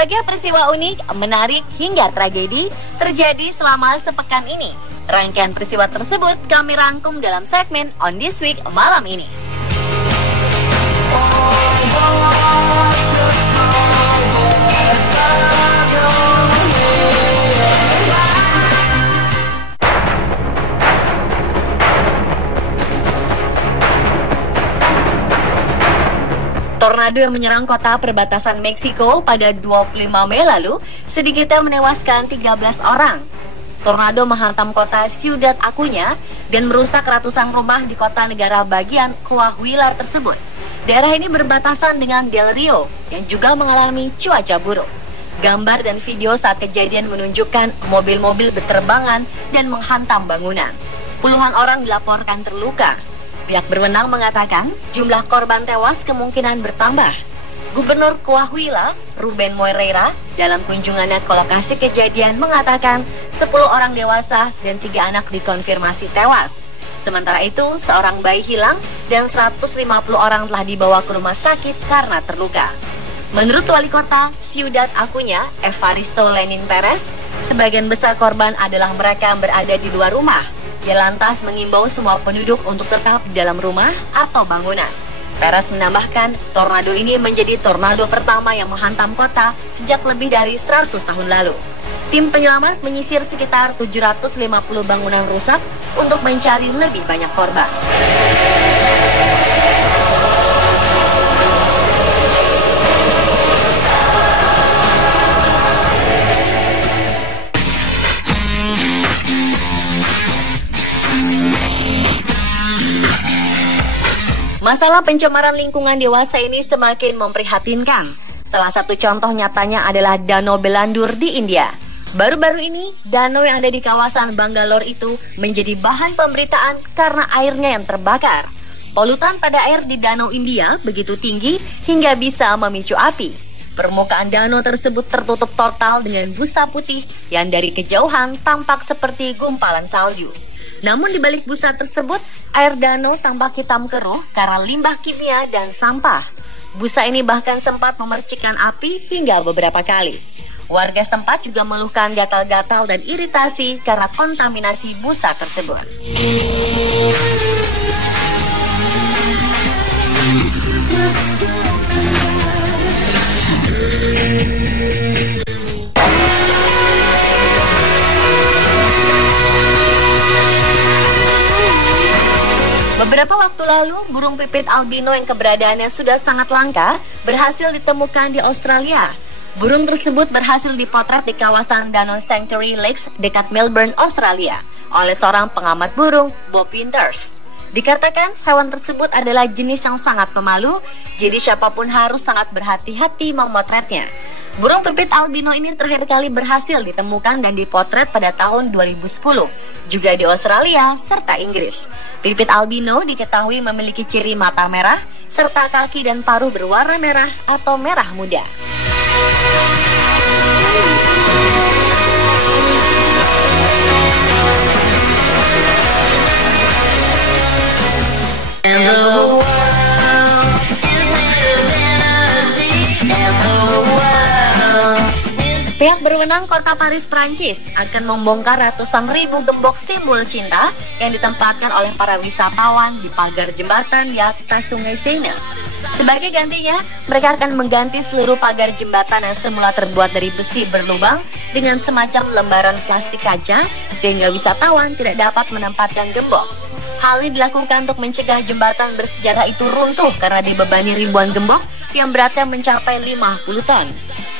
Berbagai peristiwa unik, menarik, hingga tragedi terjadi selama sepekan ini. Rangkaian peristiwa tersebut kami rangkum dalam segmen On This Week malam ini. Tornado yang menyerang kota perbatasan Meksiko pada 25 Mei lalu sedikitnya menewaskan 13 orang. Tornado menghantam kota Ciudad Acuña dan merusak ratusan rumah di kota negara bagian Coahuila tersebut. Daerah ini berbatasan dengan Del Rio yang juga mengalami cuaca buruk. Gambar dan video saat kejadian menunjukkan mobil-mobil berterbangan dan menghantam bangunan. Puluhan orang dilaporkan terluka. Pihak berwenang mengatakan jumlah korban tewas kemungkinan bertambah. Gubernur Coahuila, Ruben Moreira, dalam kunjungannya ke lokasi kejadian mengatakan 10 orang dewasa dan 3 anak dikonfirmasi tewas. Sementara itu, seorang bayi hilang dan 150 orang telah dibawa ke rumah sakit karena terluka. Menurut Wali Kota Ciudad Acuña, Evaristo Lenin Perez, sebagian besar korban adalah mereka yang berada di luar rumah. Ia lantas mengimbau semua penduduk untuk tetap di dalam rumah atau bangunan. Perez menambahkan, tornado ini menjadi tornado pertama yang menghantam kota sejak lebih dari 100 tahun lalu. Tim penyelamat menyisir sekitar 750 bangunan rusak untuk mencari lebih banyak korban. Masalah pencemaran lingkungan dewasa ini semakin memprihatinkan. Salah satu contoh nyatanya adalah Danau Belandur di India. Baru-baru ini, danau yang ada di kawasan Bangalore itu menjadi bahan pemberitaan karena airnya yang terbakar. Polutan pada air di Danau India begitu tinggi hingga bisa memicu api. Permukaan danau tersebut tertutup total dengan busa putih yang dari kejauhan tampak seperti gumpalan salju. Namun di balik busa tersebut, air danau tampak hitam keruh karena limbah kimia dan sampah. Busa ini bahkan sempat memercikkan api hingga beberapa kali. Warga setempat juga mengeluhkan gatal-gatal dan iritasi karena kontaminasi busa tersebut. Beberapa waktu lalu, burung pipit albino yang keberadaannya sudah sangat langka berhasil ditemukan di Australia. Burung tersebut berhasil dipotret di kawasan Danau Sanctuary Lakes dekat Melbourne, Australia, oleh seorang pengamat burung, Bob Winters. Dikatakan hewan tersebut adalah jenis yang sangat pemalu, jadi siapapun harus sangat berhati-hati memotretnya. Burung pipit albino ini terakhir kali berhasil ditemukan dan dipotret pada tahun 2010, juga di Australia serta Inggris. Pipit albino diketahui memiliki ciri mata merah, serta kaki dan paruh berwarna merah atau merah muda. Pihak berwenang kota Paris, Prancis akan membongkar ratusan ribu gembok simbol cinta yang ditempatkan oleh para wisatawan di pagar jembatan di atas Sungai Seine. Sebagai gantinya, mereka akan mengganti seluruh pagar jembatan yang semula terbuat dari besi berlubang dengan semacam lembaran plastik kaca sehingga wisatawan tidak dapat menempatkan gembok. Hal ini dilakukan untuk mencegah jembatan bersejarah itu runtuh karena dibebani ribuan gembok yang beratnya mencapai 50 ton.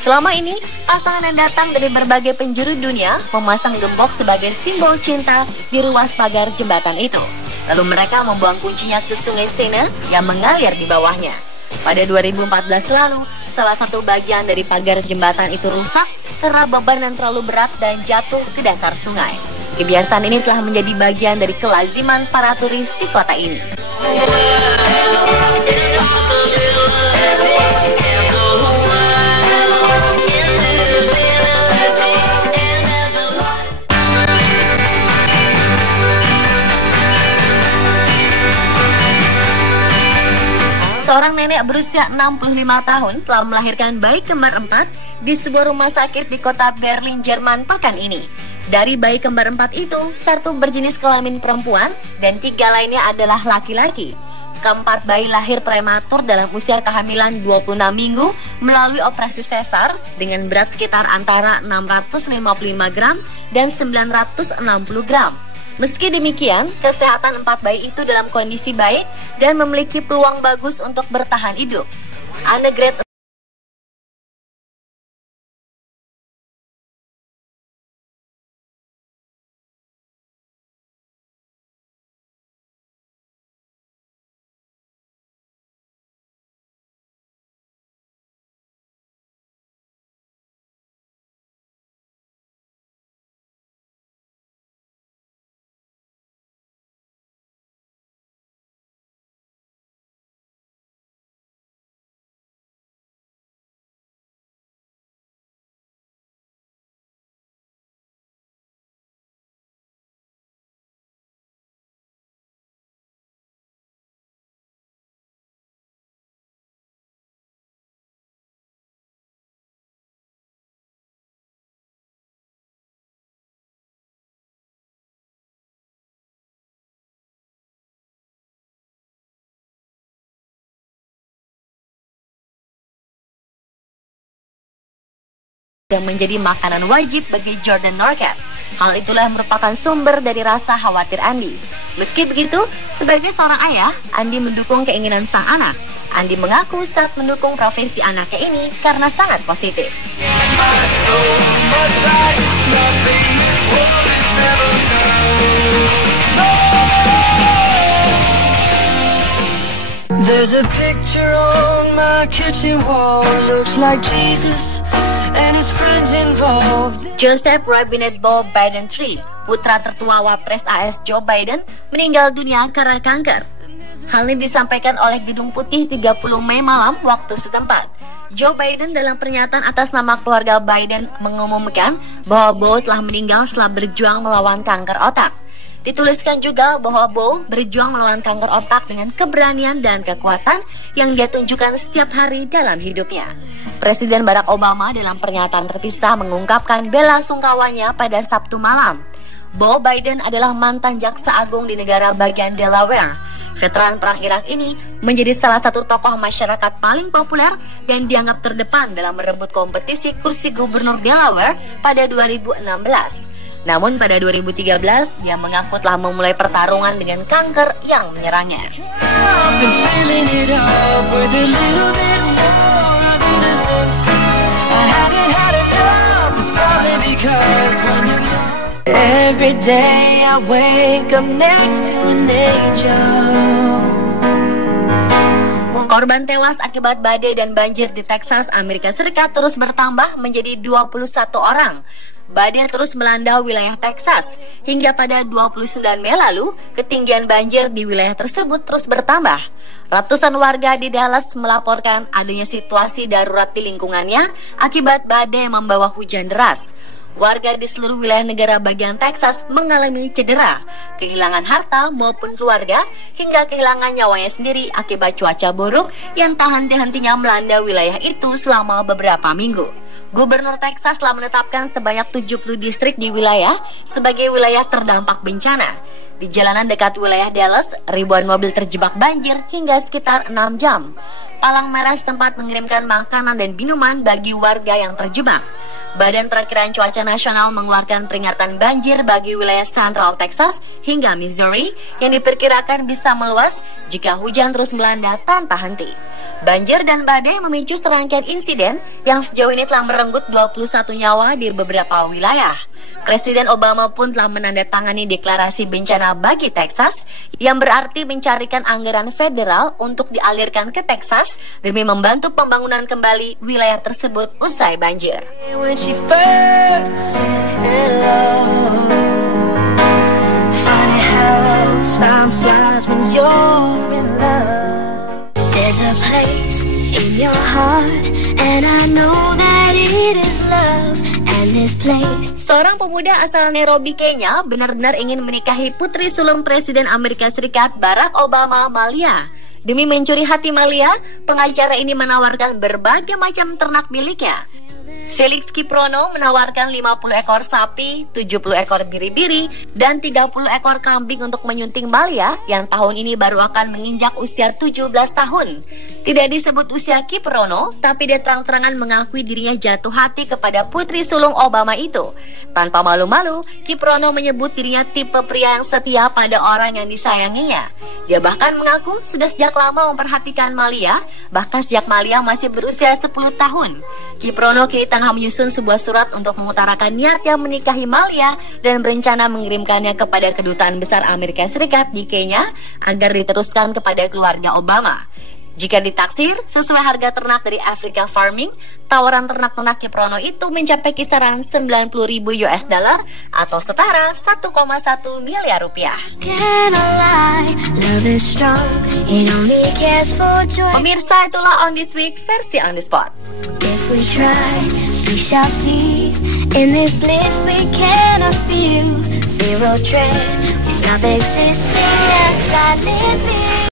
Selama ini, pasangan yang datang dari berbagai penjuru dunia memasang gembok sebagai simbol cinta di ruas pagar jembatan itu. Lalu mereka membuang kuncinya ke Sungai Seine yang mengalir di bawahnya. Pada 2014 lalu, salah satu bagian dari pagar jembatan itu rusak karena beban yang terlalu berat dan jatuh ke dasar sungai. Kebiasaan ini telah menjadi bagian dari kelaziman para turis di kota ini. Seorang nenek berusia 65 tahun telah melahirkan bayi kembar 4 di sebuah rumah sakit di kota Berlin, Jerman pekan ini. Dari bayi kembar 4 itu, 1 berjenis kelamin perempuan dan 3 lainnya adalah laki-laki. Keempat bayi lahir prematur dalam usia kehamilan 26 minggu melalui operasi sesar dengan berat sekitar antara 655 gram dan 960 gram. Meski demikian, kesehatan 4 bayi itu dalam kondisi baik dan memiliki peluang bagus untuk bertahan hidup. Annegret yang menjadi makanan wajib bagi Jordan Norcat. Hal itulah yang merupakan sumber dari rasa khawatir Andi. Meski begitu, sebagai seorang ayah, Andi mendukung keinginan sang anak. Andi mengaku saat mendukung profesi anaknya ini karena sangat positif. There's a picture on my kitchen wall, looks like Jesus and his friends involved. Joseph Robinette Bob Biden III, putra tertua Wapres AS Joe Biden, meninggal dunia karena kanker. Hal ini disampaikan oleh Gedung Putih 30 Mei malam waktu setempat. Joe Biden dalam pernyataan atas nama keluarga Biden mengumumkan bahwa Bo telah meninggal setelah berjuang melawan kanker otak. Dituliskan juga bahwa Bo berjuang melawan kanker otak dengan keberanian dan kekuatan yang dia tunjukkan setiap hari dalam hidupnya. Presiden Barack Obama dalam pernyataan terpisah mengungkapkan bela sungkawanya pada Sabtu malam. Bo Biden adalah mantan jaksa agung di negara bagian Delaware. Veteran perang Irak ini menjadi salah satu tokoh masyarakat paling populer dan dianggap terdepan dalam merebut kompetisi kursi gubernur Delaware pada 2016. Namun pada 2013, dia mengaku telah memulai pertarungan dengan kanker yang menyerangnya. Every day I wake up next to an angel. Korban tewas akibat badai dan banjir di Texas, Amerika Serikat terus bertambah menjadi 21 orang. Badai terus melanda wilayah Texas. Hingga pada 29 Mei lalu, ketinggian banjir di wilayah tersebut terus bertambah. Ratusan warga di Dallas melaporkan adanya situasi darurat di lingkungannya akibat badai yang membawa hujan deras. Warga di seluruh wilayah negara bagian Texas mengalami cedera, kehilangan harta maupun keluarga, hingga kehilangan nyawanya sendiri akibat cuaca buruk yang tak henti-hentinya melanda wilayah itu selama beberapa minggu. Gubernur Texas telah menetapkan sebanyak 70 distrik di wilayah sebagai wilayah terdampak bencana. Di jalanan dekat wilayah Dallas, ribuan mobil terjebak banjir hingga sekitar 6 jam. Palang merah setempat mengirimkan makanan dan minuman bagi warga yang terjebak. Badan Perakiraan Cuaca Nasional mengeluarkan peringatan banjir bagi wilayah Central Texas hingga Missouri yang diperkirakan bisa meluas jika hujan terus melanda tanpa henti. Banjir dan badai memicu serangkaian insiden yang sejauh ini telah merenggut 21 nyawa di beberapa wilayah. Presiden Obama pun telah menandatangani deklarasi bencana bagi Texas yang berarti mencarikan anggaran federal untuk dialirkan ke Texas demi membantu pembangunan kembali wilayah tersebut usai banjir. When she first said hello, funny how time flies when you're in love. There's a place in your heart and I know that it is love. Seorang pemuda asal Nairobi, Kenya, benar-benar ingin menikahi putri sulung Presiden Amerika Serikat Barack Obama, Malia. Demi mencuri hati Malia, pengacara ini menawarkan berbagai macam ternak miliknya. Felix Kiprono menawarkan 50 ekor sapi, 70 ekor biri-biri, dan 30 ekor kambing untuk menyunting Malia yang tahun ini baru akan menginjak usia 17 tahun. Tidak disebut usia Kiprono, tapi dia terang-terangan mengakui dirinya jatuh hati kepada putri sulung Obama itu. Tanpa malu-malu, Kiprono menyebut dirinya tipe pria yang setia pada orang yang disayanginya. Dia bahkan mengaku sudah sejak lama memperhatikan Malia, bahkan sejak Malia masih berusia 10 tahun. Kiprono kini tengah menyusun sebuah surat untuk mengutarakan niatnya menikahi Malia dan berencana mengirimkannya kepada Kedutaan Besar Amerika Serikat di Kenya agar diteruskan kepada keluarga Obama. Jika ditaksir sesuai harga ternak dari Africa Farming, tawaran ternak-ternak Kiprono itu mencapai kisaran 90.000 US dollar atau setara 1,1 miliar rupiah. Pemirsa, itulah On This Week versi On The Spot. If we try, we shall see. In this bliss we cannot feel. Zero dread, stop existing as I live in.